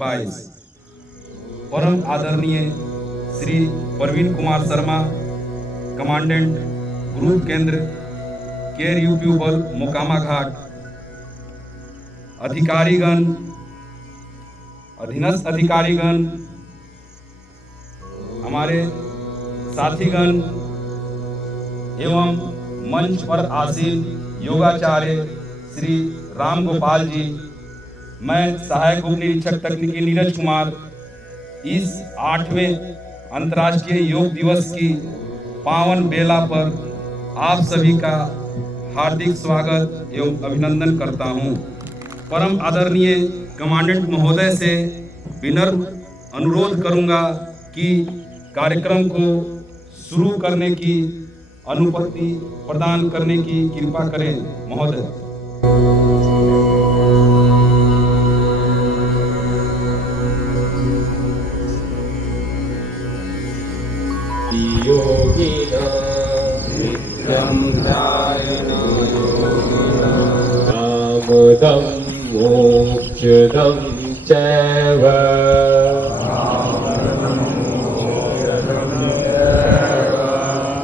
2022 परम आदरणीय Shri Praveen Kumar Sharma, commandant group केंद्र केयर यूपी बल मोकामा घाट, अधिकारीगण, अधीनस्थ अधिकारीगण, हमारे साथीगण एवं मंच पर आसीन योगाचार्य श्री राम गोपाल जी, मैं सहायक उप निरीक्षक तकनीकी नीरज कुमार इस 8वें अंतर्राष्ट्रीय योग दिवस की पावन बेला पर आप सभी का हार्दिक स्वागत एवं अभिनंदन करता हूं। परम आदरणीय कमांडेंट महोदय से विनम्र अनुरोध करूंगा कि कार्यक्रम को शुरू करने की अनुमति प्रदान करने की कृपा करें महोदय। योगिना नित्यं ध्यायनो कामदं मोक्षदं चैव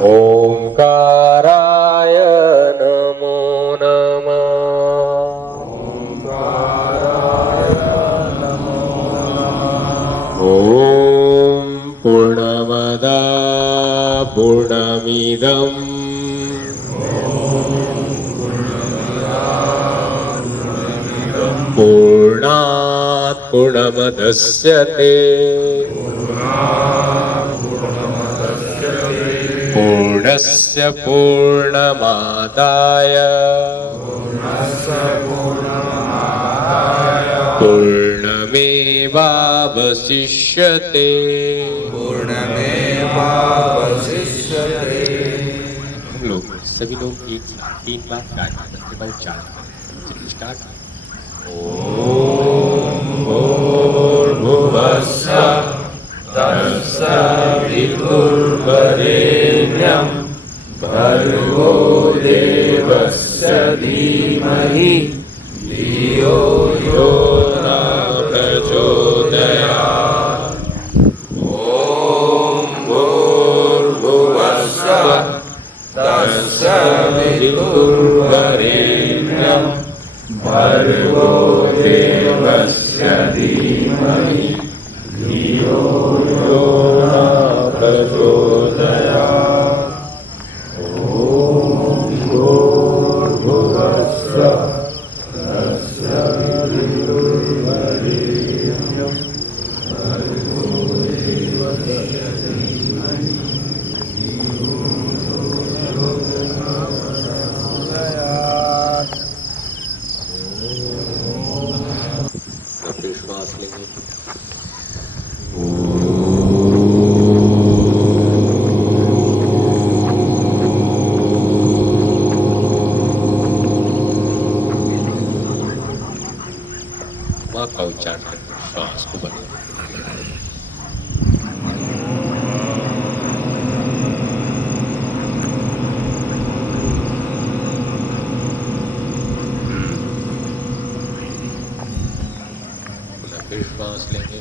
ओंकाराय नमो नमः। ओम पूर्णमदा पूर्णमिदं पूर्णात् पूर्णमुदच्यते पूर्णस्य पूर्णमादाय पूर्णमेवावशिष्यते। हम लोग सभी लोग एक साथ 3 बार गायत्री मंत्र पर उच्चारण करें। स्टार्ट। ओम भूर्भुवस्सुः तत्सवितुर्वरेण्यं भर्गो देवस्य धीमहि धियो यो न प्रचोदयात्। ओम भूर्भुवस्सुः तत्सवितुर्वरेण्यं भर्गो देवस्य धीमहि धियो यो न प्रचोदयात्। ओम भूर्भुवस्सुः तत्सवितुर्वरेण्यं भर्गो देवस्य धीमहि धियो यो न प्रचोदयात्। श्वास लेंगे। माँ का उच्चारण करके श्वास को बंद। फिर श्वास लेंगे।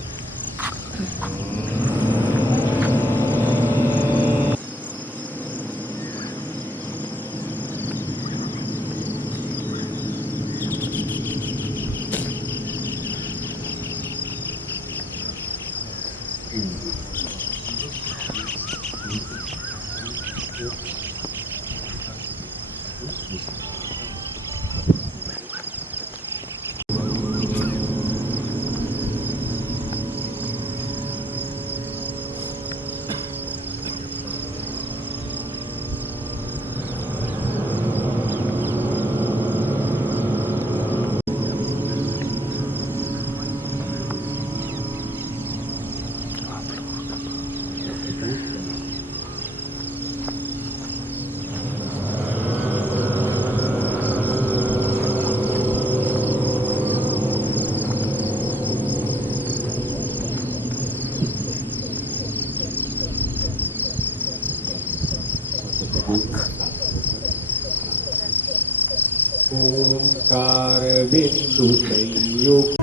ओंकार बिंदु संयुक्त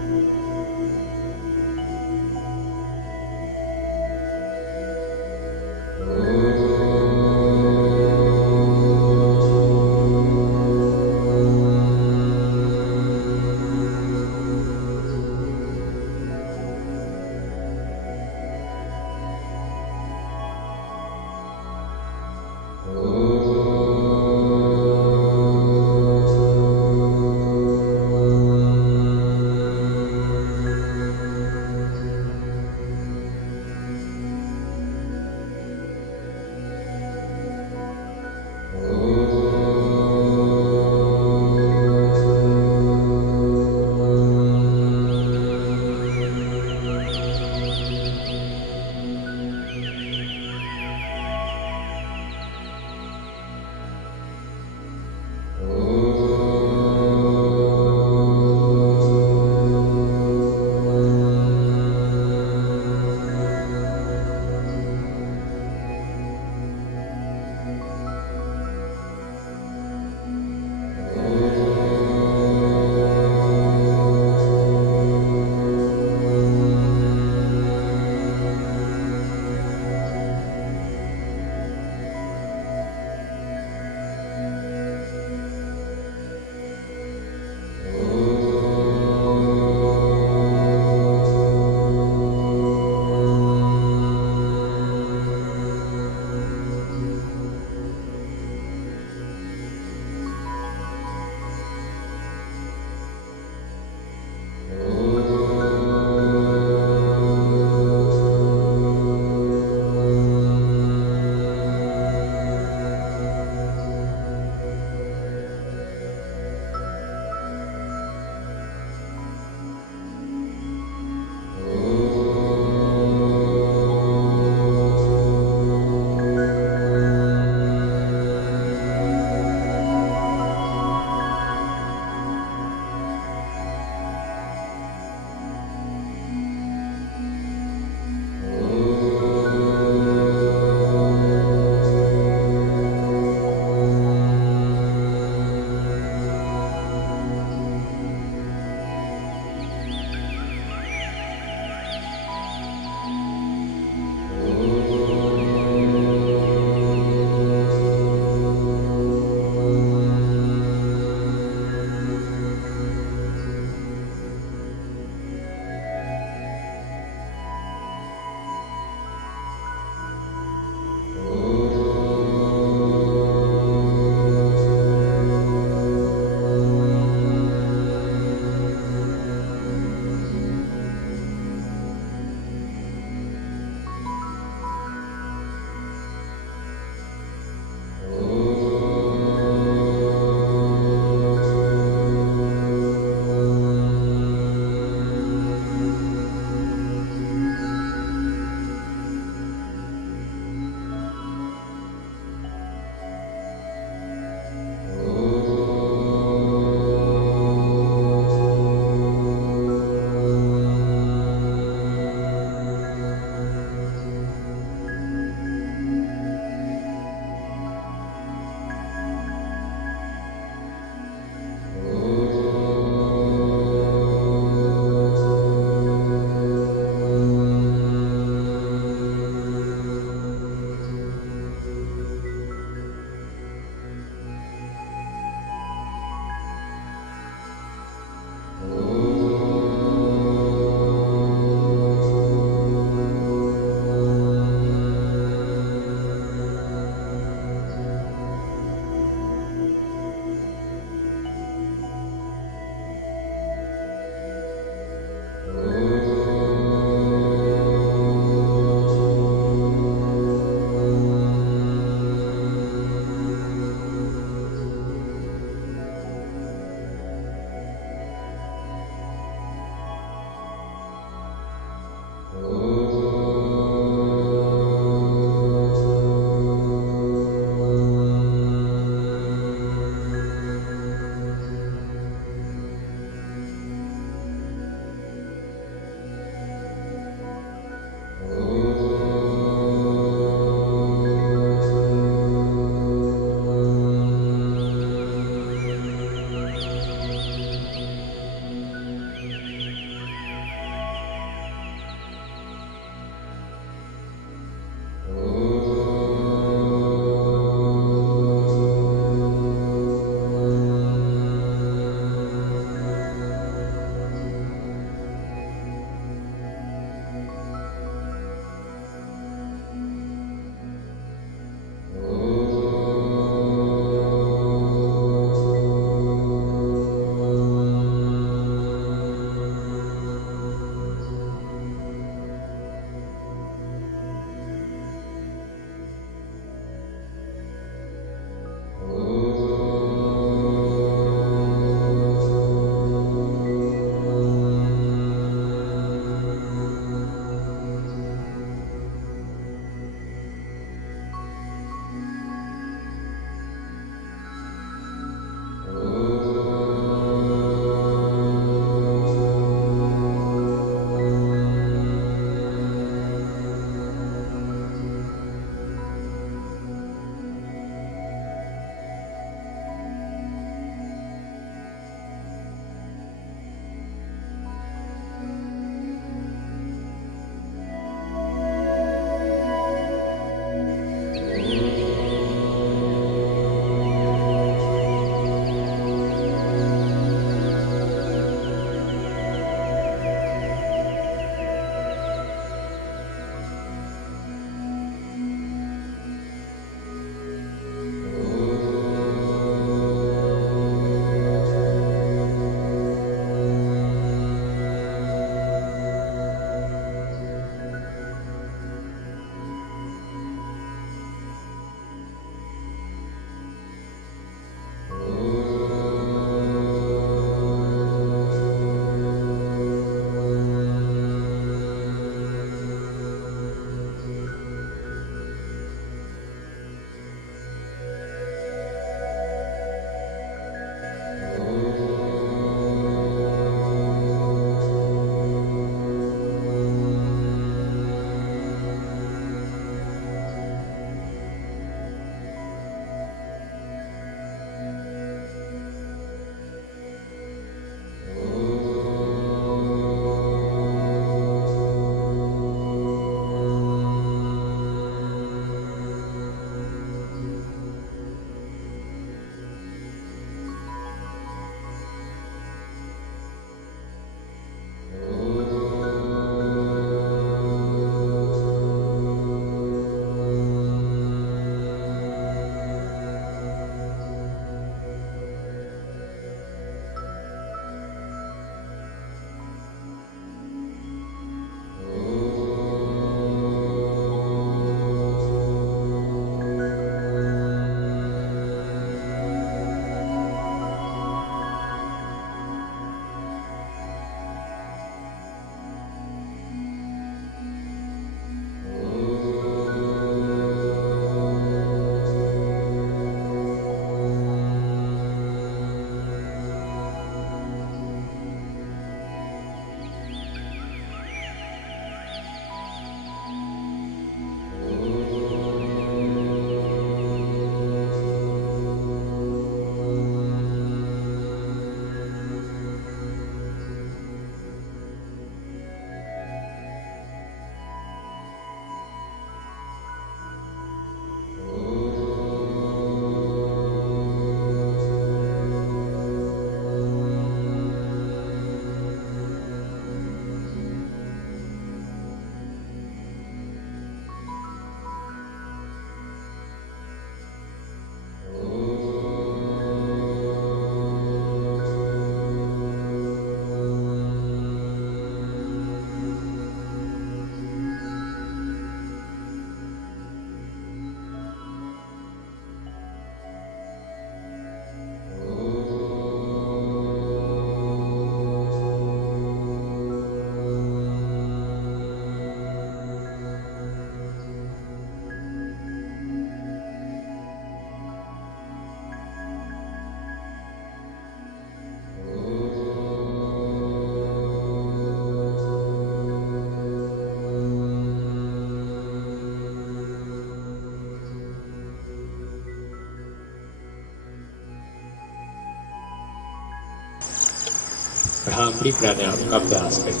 भ्रामरी प्राणायाम का अभ्यास करें।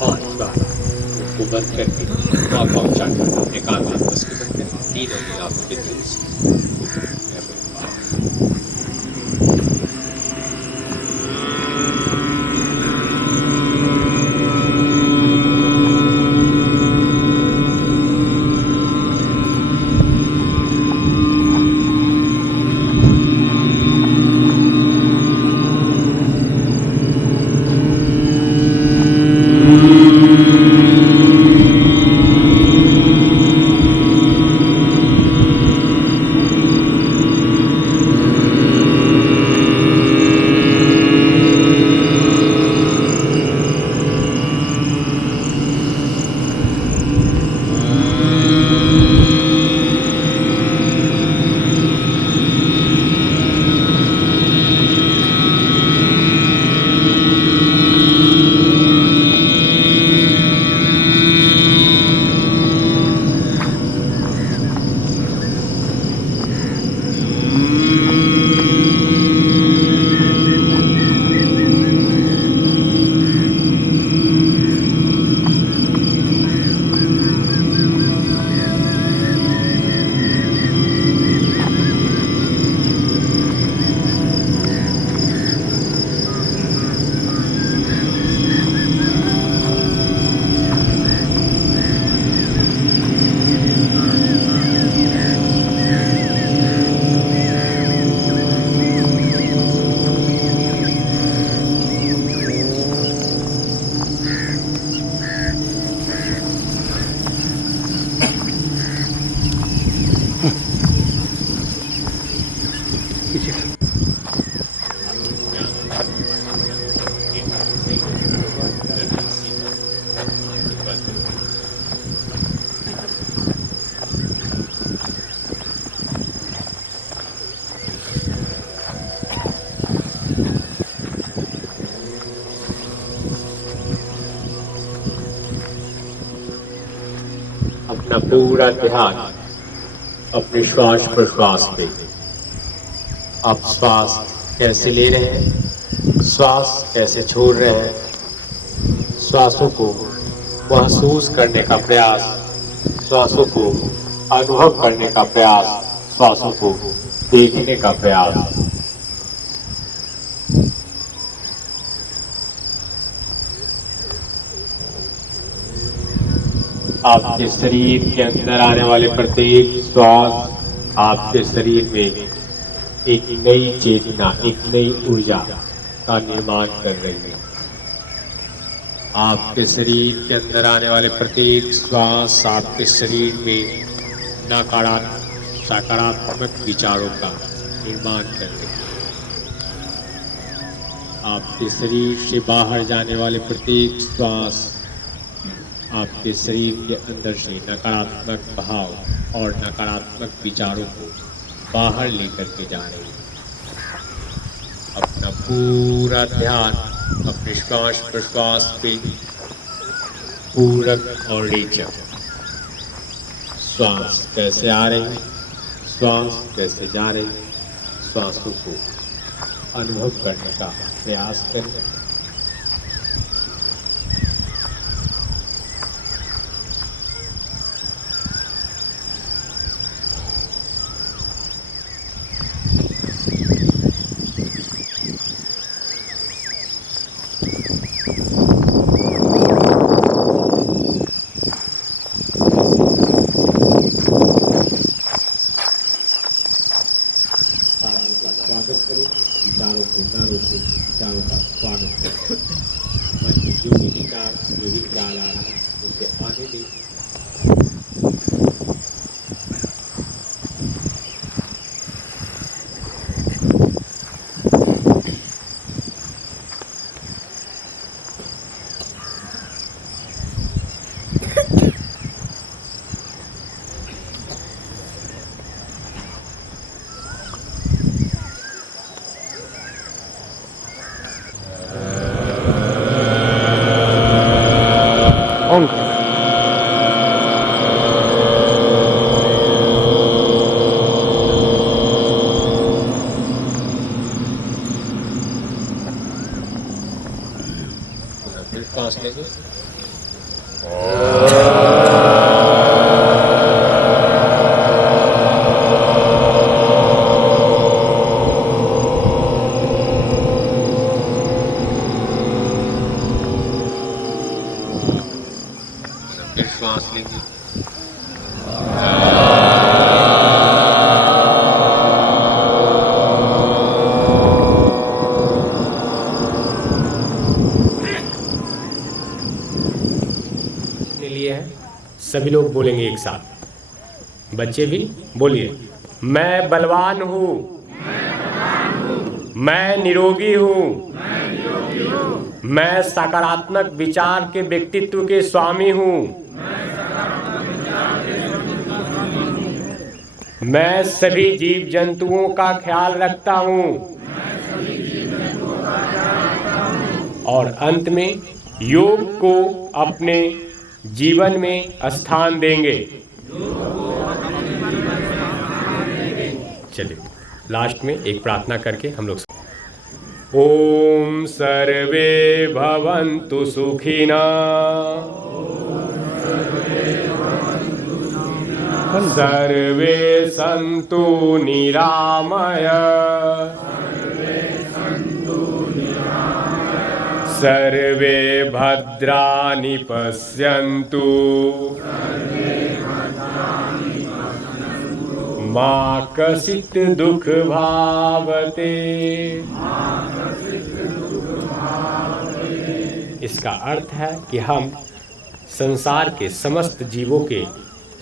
5 बार मुख को बंद करके नाक उच्चारण अपने कान में बस के बंद करें। 3 उंगलियां आपके दिल से अपना पूरा ध्यान अपने श्वास प्रश्वास पे। आप श्वास कैसे ले रहे हैं, श्वास कैसे छोड़ रहे हैं, श्वासों को महसूस करने का प्रयास, श्वासों को अनुभव करने का प्रयास, श्वासों को देखने का प्रयास। आपके शरीर के अंदर आने वाले प्रत्येक श्वास आपके शरीर में एक नई चेतना, एक नई ऊर्जा का निर्माण कर रही है। आपके शरीर के अंदर आने वाले प्रत्येक श्वास आपके शरीर में नकारात्मक सकारात्मक विचारों का निर्माण कर रही है। आपके शरीर से बाहर जाने वाले प्रत्येक श्वास आपके शरीर के अंदर से नकारात्मक भाव और नकारात्मक विचारों को बाहर लेकर के जा रहे हैं। अपना पूरा ध्यान अपने श्वास प्रश्वास पे, पूरक और रेचक। श्वास कैसे आ रही, श्वास कैसे जा रही, श्वासों को अनुभव करने का प्रयास करें। स्वागत करें, विचारों को न रोकें, विचारों का स्वागत करें। मन में जो भी विचार, जो भी ख्याल आ रहा है उसे आने दें। फिर श्वास लीजिए। लिए है सभी लोग बोलेंगे एक साथ, बच्चे भी बोलिए। मैं बलवान हूँ, मैं निरोगी हूँ, मैं सकारात्मक विचार के व्यक्तित्व के स्वामी हूँ, मैं सभी जीव जंतुओं का ख्याल रखता हूँ, और अंत में योग को अपने जीवन में स्थान देंगे। चलिए लास्ट में एक प्रार्थना करके हम लोग ओम सर्वे भवन्तु सुखिनः सर्वे सन्तु निरामया सर्वे भद्राणि पश्यन्तु मा कश्चित् दुःख भावते। इसका अर्थ है कि हम संसार के समस्त जीवों के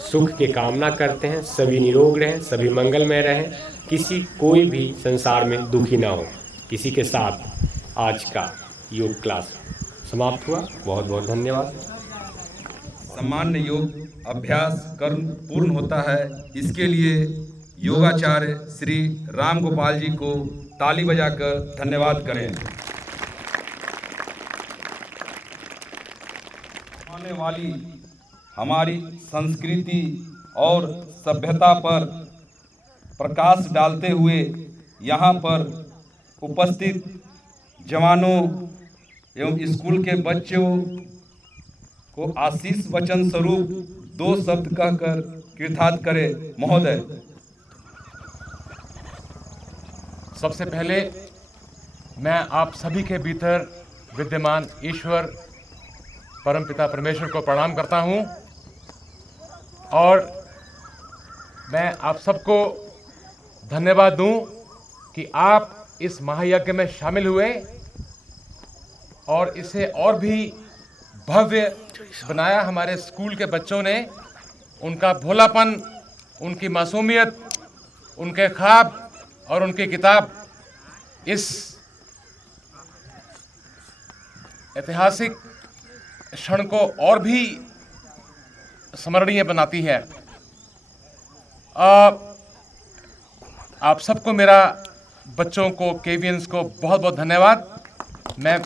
सुख की कामना करते हैं, सभी निरोग रहें, सभी मंगलमय रहें, किसी कोई भी संसार में दुखी ना हो। इसी के साथ आज का योग क्लास समाप्त हुआ। बहुत बहुत धन्यवाद। सामान्य योग अभ्यास कर्म पूर्ण होता है। इसके लिए योगाचार्य श्री राम गोपाल जी को ताली बजाकर धन्यवाद करें। आने वाली हमारी संस्कृति और सभ्यता पर प्रकाश डालते हुए यहाँ पर उपस्थित जवानों एवं स्कूल के बच्चों को आशीष वचन स्वरूप 2 शब्द कहकर कृतार्थ करें। महोदय। सबसे पहले मैं आप सभी के भीतर विद्यमान ईश्वर परमपिता परमेश्वर को प्रणाम करता हूं, और मैं आप सबको धन्यवाद दूं कि आप इस महायज्ञ में शामिल हुए और इसे और भी भव्य बनाया। हमारे स्कूल के बच्चों ने उनका भोलापन, उनकी मासूमियत, उनके ख्वाब और उनकी किताब इस ऐतिहासिक क्षण को और भी स्मरणीय बनाती है। आप सबको मेरा, बच्चों को, केवियंस को बहुत बहुत धन्यवाद। मैं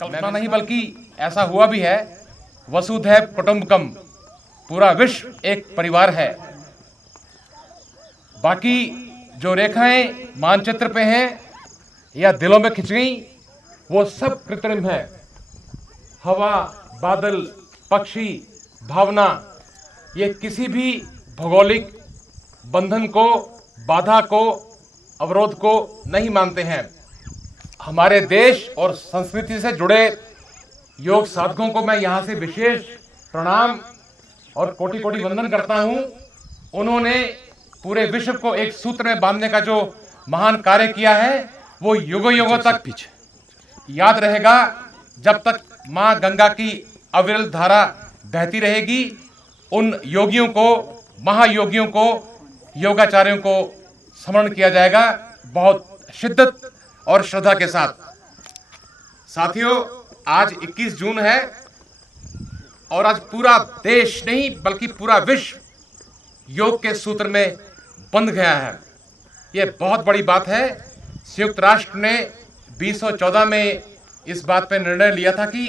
कल्पना नहीं बल्कि ऐसा हुआ भी है। वसुधैव कुटुंबकम, पूरा विश्व एक परिवार है। बाकी जो रेखाएं मानचित्र पे हैं या दिलों में खिंच गई, वो सब कृत्रिम है। हवा, बादल, पक्षी, भावना, ये किसी भी भौगोलिक बंधन को, बाधा को, अवरोध को नहीं मानते हैं। हमारे देश और संस्कृति से जुड़े योग साधकों को मैं यहाँ से विशेष प्रणाम और कोटि कोटि वंदन करता हूँ। उन्होंने पूरे विश्व को एक सूत्र में बांधने का जो महान कार्य किया है, वो युगों युगों तक याद रहेगा। जब तक माँ गंगा की अविरल धारा बहती रहेगी, उन योगियों को, महायोगियों को, योगाचार्यों को स्मरण किया जाएगा बहुत शिद्दत और श्रद्धा के साथ। साथियों, आज 21 जून है और आज पूरा देश नहीं बल्कि पूरा विश्व योग के सूत्र में बंध गया है। ये बहुत बड़ी बात है। संयुक्त राष्ट्र ने 2014 में इस बात पर निर्णय लिया था कि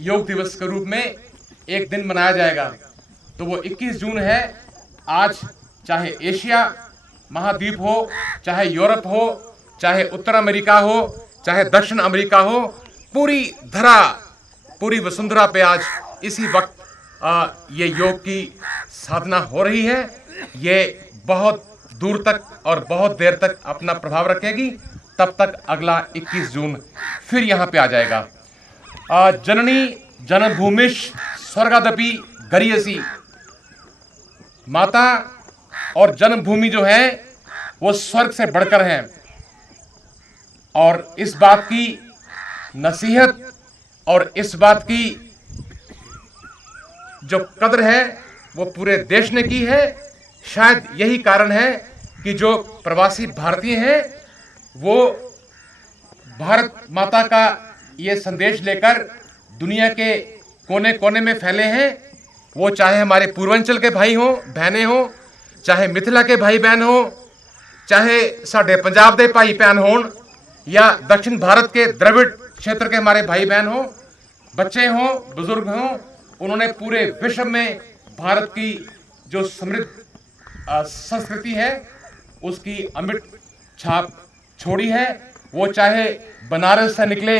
योग दिवस के रूप में एक दिन मनाया जाएगा, तो वो 21 जून है। आज चाहे एशिया महाद्वीप हो, चाहे यूरोप हो, चाहे उत्तर अमेरिका हो, चाहे दक्षिण अमेरिका हो, पूरी धरा, पूरी वसुंधरा पे आज इसी वक्त ये योग की साधना हो रही है। ये बहुत दूर तक और बहुत देर तक अपना प्रभाव रखेगी। तब तक अगला 21 जून फिर यहाँ पे आ जाएगा। जननी जन्मभूमिश स्वर्गादपि गरीयसी, माता और जन्मभूमि जो है वो स्वर्ग से बढ़कर है। और इस बात की नसीहत और इस बात की जो कदर है वो पूरे देश ने की है। शायद यही कारण है कि जो प्रवासी भारतीय हैं वो भारत माता का ये संदेश लेकर दुनिया के कोने कोने में फैले हैं। वो चाहे हमारे पूर्वांचल के भाई हों बहनें हों, चाहे मिथिला के भाई बहन हों, चाहे साढ़े पंजाब के भाई बहन हों, या दक्षिण भारत के द्रविड़ क्षेत्र के हमारे भाई बहन हों, बच्चे हों, बुजुर्ग हों, उन्होंने पूरे विश्व में भारत की जो समृद्ध संस्कृति है उसकी अमिट छाप छोड़ी है। वो चाहे बनारस से निकले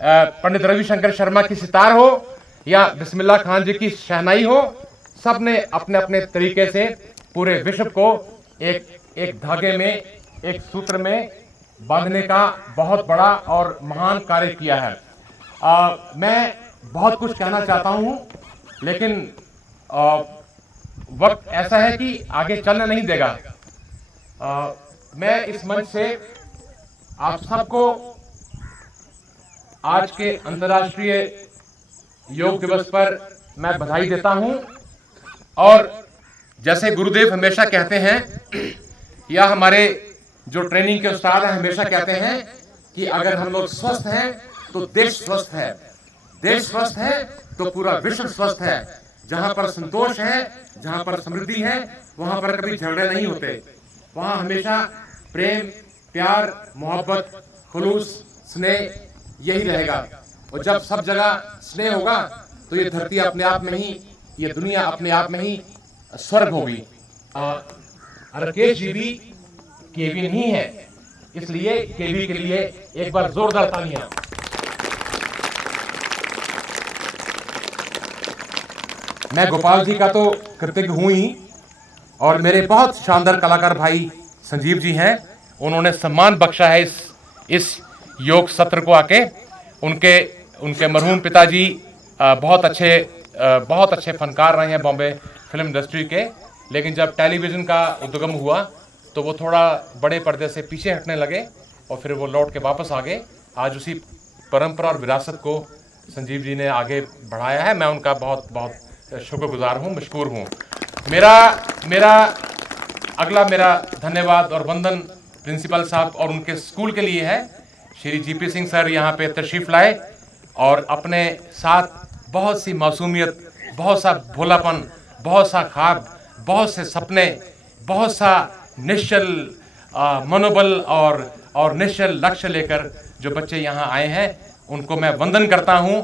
पंडित रविशंकर शर्मा की सितार हो या बिस्मिल्लाह खान जी की शहनाई हो, सब ने अपने अपने तरीके से पूरे विश्व को एक धागे में, एक सूत्र में बांधने का बहुत बड़ा और महान कार्य किया है। मैं बहुत कुछ कहना चाहता हूँ, लेकिन वक्त ऐसा है कि आगे चलना नहीं देगा। मैं इस मंच से आप सबको आज के अंतर्राष्ट्रीय योग दिवस पर मैं बधाई देता हूं। और जैसे गुरुदेव हमेशा कहते हैं, या हमारे जो ट्रेनिंग के उस्ताद हैं हमेशा कहते हैं कि अगर हम लोग स्वस्थ हैं तो देश स्वस्थ है, देश स्वस्थ है तो पूरा विश्व स्वस्थ है। जहां पर संतोष है, जहां पर समृद्धि है, वहां पर कभी झगड़े नहीं होते। वहां हमेशा प्रेम, प्यार, मोहब्बत, खुलूस, स्नेह यही रहेगा। और जब सब जगह स्नेह होगा तो ये धरती अपने आप में ही, ये दुनिया अपने आप में ही स्वर्ग होगी। राकेश जी भी केवी नहीं है, इसलिए केवी के लिए एक बार जोरदार तालियां। मैं गोपाल जी का तो कृतज्ञ हूं ही, और मेरे बहुत शानदार कलाकार भाई संजीव जी हैं, उन्होंने सम्मान बख्शा है इस योग सत्र को आके। उनके मरहूम पिताजी बहुत अच्छे फनकार रहे हैं बॉम्बे फिल्म इंडस्ट्री के, लेकिन जब टेलीविज़न का उद्गम हुआ तो वो थोड़ा बड़े पर्दे से पीछे हटने लगे और फिर वो लौट के वापस आ गए। आज उसी परंपरा और विरासत को संजीव जी ने आगे बढ़ाया है। मैं उनका बहुत बहुत शुक्रगुजार हूँ, मशकूर हूँ। मेरा अगला धन्यवाद और वंदन प्रिंसिपल साहब और उनके स्कूल के लिए है। श्री जीपी सिंह सर यहाँ पे तशरीफ़ लाए और अपने साथ बहुत सी मासूमियत, बहुत सा भोलापन, बहुत सा ख्वाब, बहुत से सपने, बहुत सा निश्चल मनोबल और निश्चल लक्ष्य लेकर जो बच्चे यहाँ आए हैं, उनको मैं वंदन करता हूँ।